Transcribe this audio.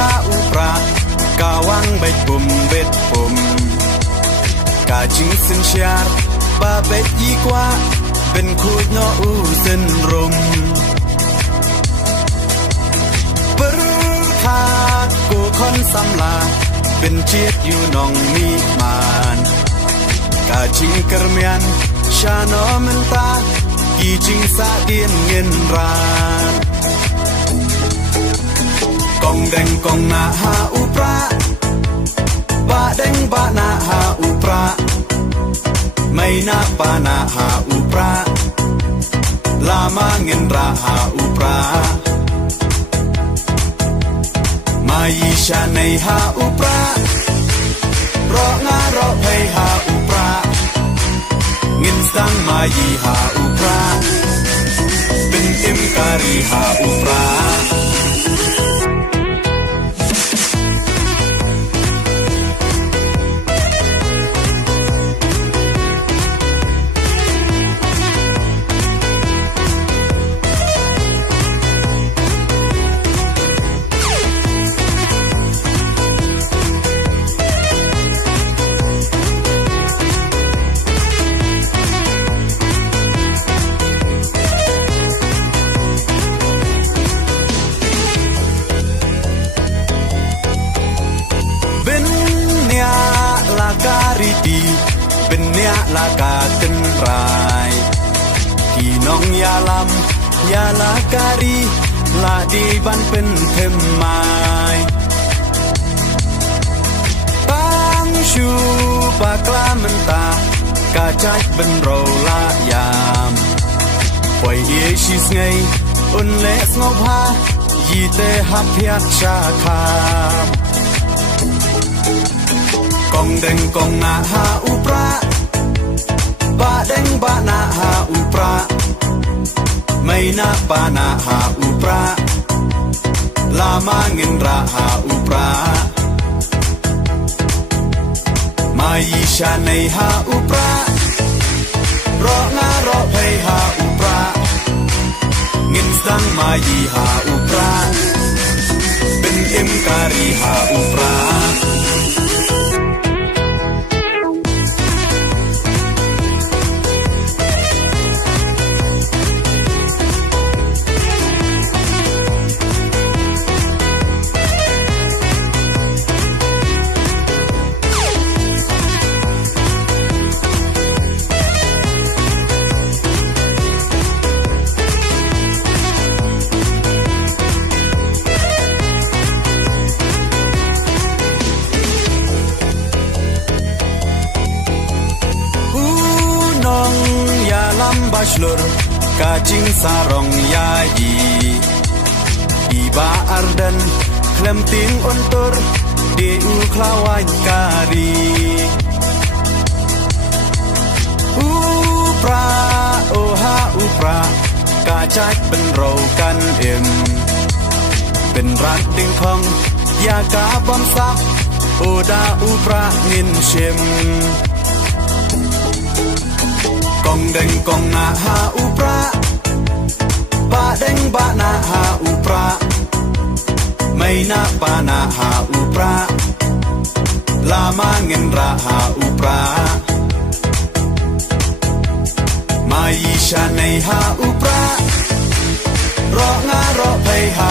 ka upra kawang baik pum bet pum ka jing sin syar ba bet yi kwaเป็นคูดno u sin rumปรึคากูคนสำลาเป็นเจียดอยู่นองมีมานกาจิงกระเมียนชาโนมันตากีจิงสาเดียนเงินรานกองแดงกองนาหาอุปราบะแดงบะนาหาอุปราไม่นาปานาหาอุปราลามาเงินราหาอุปรามายิชาในหาอุปรารองารอเพหาอุปราเงินสังมายีหาอุปราเป็นอิมการีหาอุปราเป็นเนียลากาตึนรายพี่น้องยาลำยาลาการีลาดีบันเป็นเทมไม้ตั้งชูปากลามันตากาใจเป็นเราลายามปล่อยเอชิสไงอุ่นเล็กงบหายีเตหับเพียกชาคามกองแดงกองนาหาอุปราบะแดงบะนาหาอุปราไม่นาปานาหาอุปราลามาเงินราหาอุปรามายิชาในหาอุปรารองารอเพหาอุปราเงินสังมายีหาอุปราเป็นอิมการีหาอุปราBachelor kajing sarong yayi Iba ardan klemting ontor Deu klawan kari Upra oha upra Kajakเป็นเรากันเอ็มเป็นรักติงคองยากาบอมซักโอดาอุปราเงินเชมกองแดงกองนาหาอุปราบะแดงบะนาหาอุปราไม่นาปานาหาอุปราลามาเงินราหาอุปรามายิชาในหาอุปรารองารอเพหา